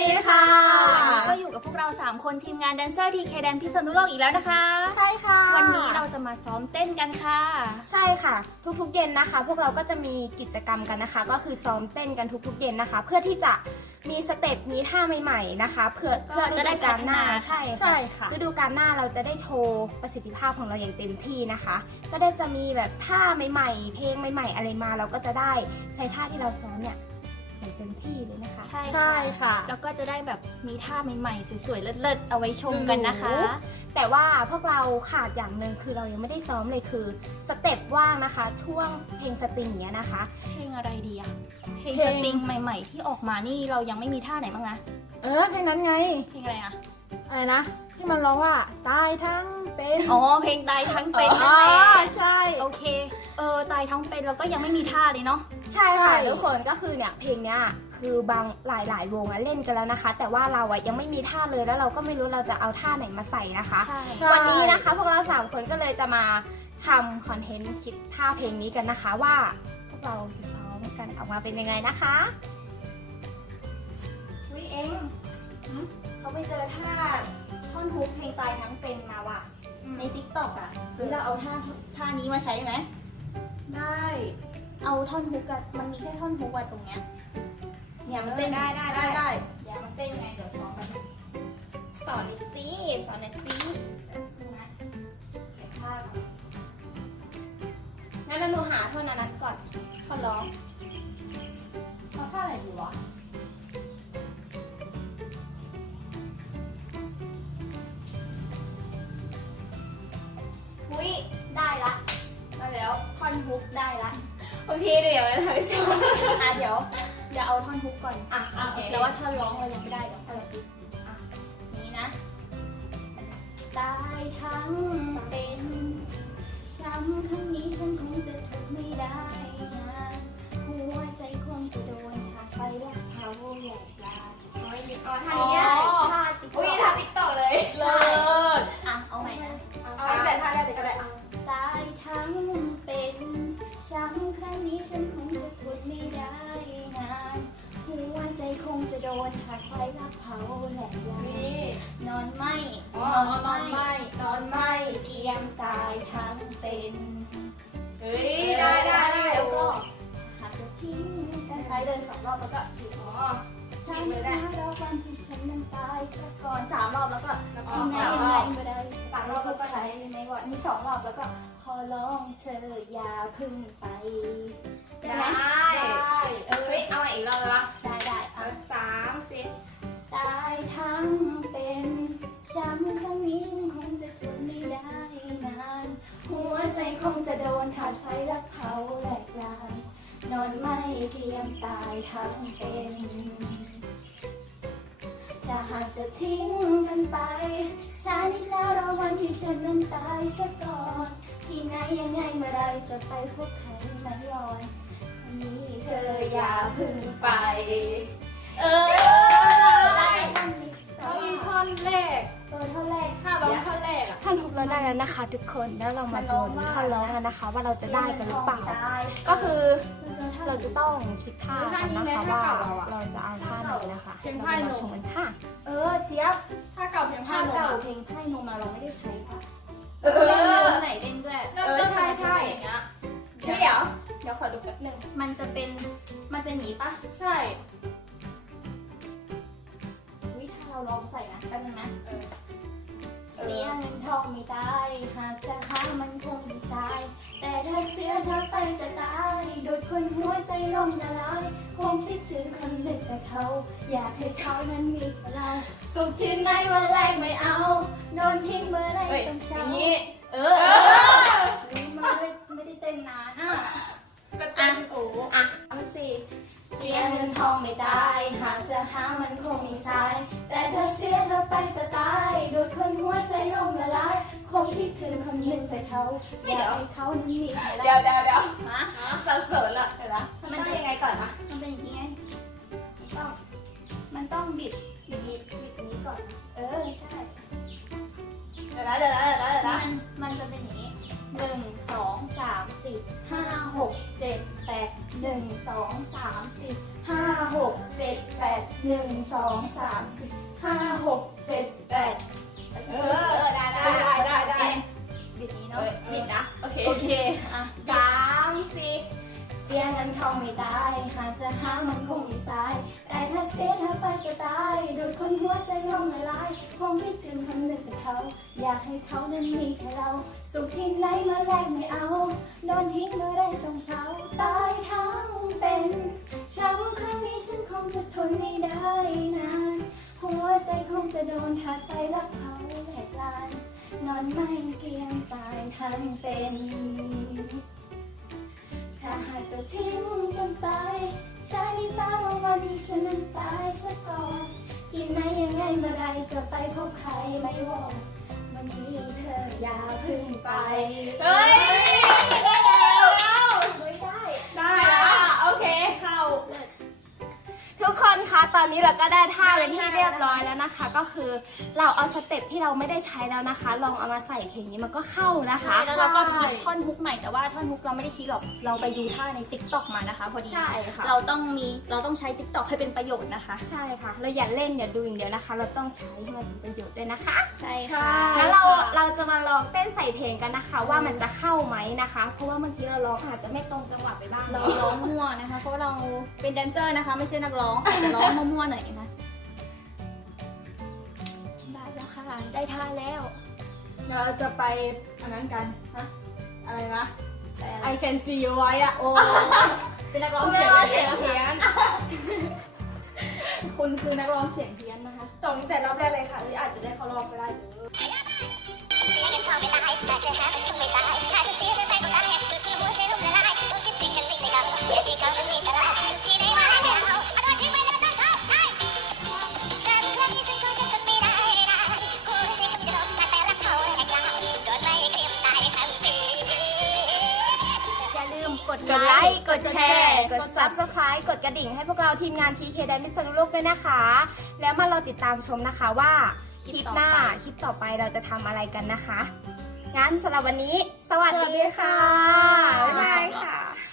ดีค่ะวันนี้ก็อยู่กับพวกเรา 3 คนทีมงานแดนเซอร์ทีเคแดนพิษณุโลกอีกแล้วนะคะ ใช่ค่ะ วันนี้เราจะมาซ้อมเต้นกันค่ะ ใช่ค่ะ ทุกๆเย็นนะคะ พวกเราก็จะมีกิจกรรมกันนะคะ ก็คือซ้อมเต้นกันทุกๆเย็นนะคะ เพื่อที่จะมีสเต็ปมีท่าใหม่ๆนะคะเพื่อเพื่อจะได้ฤการหน้าพัฒนาใช่ใช่ค่ะฤดูกาลหน้าเราจะได้โชว์ประสิทธิภาพของเราอย่างเต็มที่นะคะ ก็ได้จะมีแบบท่าใหม่ๆ เพลงใหม่ ๆ อะไรมาเราก็จะได้ใช้ท่าที่เราซ้อมเนี่ยอย่าง เต็มที่เลยนะคะ ใช่ใช่ค่ะ แล้วก็จะได้แบบมีท่าใหม่ๆ สวยๆ เลิศๆ เอาไว้ชมกันนะคะ แต่ว่าพวกเราขาดอย่างหนึ่งคือเรายังไม่ได้ซ้อมเลยคือสเต็ปว่างนะคะ ช่วงเพลงสตริงเนี้ยนะคะ เพลงอะไรดีอะเพลงเพลสงตริงใหม่ ๆ ที่ออกมานี่เรายังไม่มีท่าไหนบ้างนะ เออเพลงนั้นไง เพลงอะไรอะอะไรนะที่ มันร้องว่าตายทั้งเป็นอ๋อเพลงตายทั้งเป็นอ๋นั่อนเองใช่ โอเค เออตายทั้งเป็นเราก็ยังไม่มีท่าเลยเนาะ ใช่ค่ะใช่ทุกคนก็คือเนี่ยเพลงเนี้ยคือบางหลายๆวงอะเล่นกันแล้วนะคะ แต่ว่าเราอะยังไม่มีท่าเลยแล้วเราก็ไม่รู้เราจะเอาท่าไหนมาใส่นะคะใช่ใช่วันนี้นะคะพวกเราสามคนก็เลยจะมาทำคอนเทนต์คิดท่าเพลงนี้กันนะคะว่าพวกเราจะซ้อมกันออกมาเป็นยังไงนะคะวิเองหึเขาไปเจอท่า ท่อนฮุกเพลงตายทั้งเป็นมาว่ะ ในทิกตอกอะหรือเราเอาท่าท่านี้มาใช้ไหม ได้ เอาท่อนฮุกอะมันมีแค่ท่อนฮุกอะตรงเนี้ย เนี่ยมันเต้นได้ได้ได้ ได้เดี๋ยวมันเต้นยังไงเดี๋ยวซ้อมกันสอนหน่อยสิสอนหน่อยสิดูนะเก็บท่าก่อนงั้นเราหนูหาท่อนนั้นก่อนขอร้อง อุ้ยได้ละได้แล้วท่อนฮุกได้ละบางทีเดี๋ยวเราจะอะเดี๋ยวเดี๋ยวเอาท่อนฮุกก่อนอะอะโอเคแต่ว่าถ้าร้องเรายังไม่ได้เดี๋ยวค่อยคิดอะนี้นะตายทั้งเป็นช้ำครั้งนี้ฉันคงจะทนไม่ได้นะหัวใจคงจะโดนทาไฟและเผาแหลกลานโอ้ยอ๋อท่านี้ได้ท่า ดนทาไฟและเผาแหลกลานนี่ นอนไม่อ๋อนอนไม่ นอนไม่เกียมตายทั้งเป็นเฮ้ย ได้ได้ได้แล้วก็หากจะทิ้งกันไปเดินสองรอบแล้วก็หยุดอ๋อฉันนะแล้ววันที่ฉันนั้นตายซะก่อนสามรอบแล้วก็แล้วก็ยังไงสามยังไงบไม่ได้สามรอบแล้วก็ใช้ยังไงก่อนนี่สองรอบแล้วก็ขอร้องเธออย่าพึ่งไปได้ไหม ตายทั้งเป็น จะหากจะทิ้งกันไปชาติแล้วรอวันที่ฉันนั้นตายซะก่อนที่ไหนยังไงเมื่อไรจะไปพบใครไม่รอนนี้เธออย่าพึ่งไป เออได้ท่านนี้เขามีท่อนแรก เออเท่าแรกถ้าร้องท่อนแรกอะท่อนฮุกเราได้แล้วนะคะ ทุกคนแล้วเรามาดูมันร้องว่าท่อนร้องกันนะคะ ว่าเราจะได้กันหรือเปล่าได้ก็คือเราเราจะต้องคิดท่าเออท่ากันนี้นะไหมคะท่าว่าเก่าเราอะเราจะเอาท่าไหนนะคะเพลงเราไพ่มาหนุ่มชมกันค่ะ เออเจี๊ยบถ้าเก่าเพียงถ้าผ้าลงเก่าอะเพลงไพ่นมมาเราไม่ได้ใช้ค่ะเออเล่นไหนเล่นด้วยเออใช่ใช่อย่างเงี้ยเดี๋ยวเดี๋ยวเดี๋ยวขอดูแป๊บหนึงมันจะเป็นมันเป็นหนีปะใช่วิถ้าเราลองใส่นะแป๊บนึงนะเออเสียเงินทองไม่ได้หากจะหามันคงไม่ตาย แต่ถ้าเสียเธอไปจะตายโดยคนหัวใจล่มละลายคงคิดถึงคนหนึ่งแต่เขา อยากให้เขานั้นมีเรา สุขที่ไหนวันแรกไม่เอา โดนทิ้งเมื่อไรเฮ้ยต้องเช้า คงคิดถึงคนหนึ่งแต่เขาอยากให้เขานั้นมีให้เดี๋ยวเดี๋ยวเดี๋ยวฮะสับสนละเดี๋ยวนะมันจะยังไงก่อนนะมันเป็นอย่างนี้ไงต้องมันต้องบิดบิดบิดบิดอย่างนี้ก่อน เออใช่เดี๋ยวนะเดี๋ยวนะเดี๋ยวนะเดี๋ยวมันะนมันจะเป็นอย่างนี้หนึ่งสองสามสี่ห้าหกเจ็ดแปดหนึ่งสองสามสี่ห้าหกเจ็ดแปดหนึ่งสอง เขา อยากให้เขานั้นมีแค่เรา สุขที่ไหนเมื่อแรกไม่เอาโดนทิ้งเมื่อได้ต้องเช้าตายทั้งเป็นช้ำครั้งนี้ฉันคงจะทนไม่ได้นานหัวใจคงจะโดนถาดไฟลักเผาแหกลานนอนไม่เกียงตายทั้งเป็นถ้าหากจะทิ้งกันไปใช้นิตาว่าวันที่ฉันนั้นตายซะก่อนที่ไหน เมื่อไรจะไปพบใครไม่บอกวันนี้เธออย่าเพึ่งไป เฮ้ยได้แล้วไม่ได้ ได้แล้วโอเค เข้า ทุกคนคะ ตอนนี้เราก็ได้ท่าเป็นที่เรียบร้อยแล้วนะคะ ก็คือเราเอาสเต็ปที่เราไม่ได้ใช้แล้วนะคะ ลองเอามาใส่เพลงนี้มันก็เข้านะคะ แล้วเราก็คิดท่อนฮุกใหม่แต่ว่าท่อนฮุกเราไม่ได้คิดหรอกเราไปดูท่าใน t ิ k t o k มานะคะพอดีใช่ค่ะเราต้องมีเราต้องใช้ t ิ k t o k ให้เป็นประโยชน์นะคะ ใช่ค่ะ เราอย่าเล่นอย่าดูอย่างเดียวนะคะ เราต้องใช้ให้มันเป็นประโยชน์ด้วยนะคะ ใช่ค่ะ แล้วเราเราจะมาลองเต้นใส่เพลงกันนะคะ ว่ามันจะเข้าไหมนะคะ เพราะว่าเมื่อกี้เราร้องอาจจะไม่ตรงจังหวะไปบ้างเราเนาะร้องมั่วนะคะ เพราะว่าเราเป็นแดนเซอร์นะคะ ไม่ใช่นักร้องอาจจะร้องมั่วๆหน่อยนะได้แล้วค่ะได้ท่าแล้ว เดี๋ยวเราจะไปอันนั้นกันฮะอะไรนะแต่อะไร I can see you ไว้อะโอ้เป็นนักร้องไม่เสียงว่าเสียงเพี้ยน คุณคือนักร้องเสียงเพี้ยนนะคะ ตรงแต่รอบแรกเลยค่ะที่อาจจะได้เข้ารอบก็ได้ ดแชร์ กด subscribe กดกระดิ่งให้พวกเราทีมงาน TK d a มิสนุโลกด้วยนะคะ แล้วมารอติดตามชมนะคะว่า คลิปหน้า คลิปต่อไปเราจะทำอะไรกันนะคะ งั้นสำหรับวันนี้ สวัสดีค่ะ บ๊ายบายค่ะ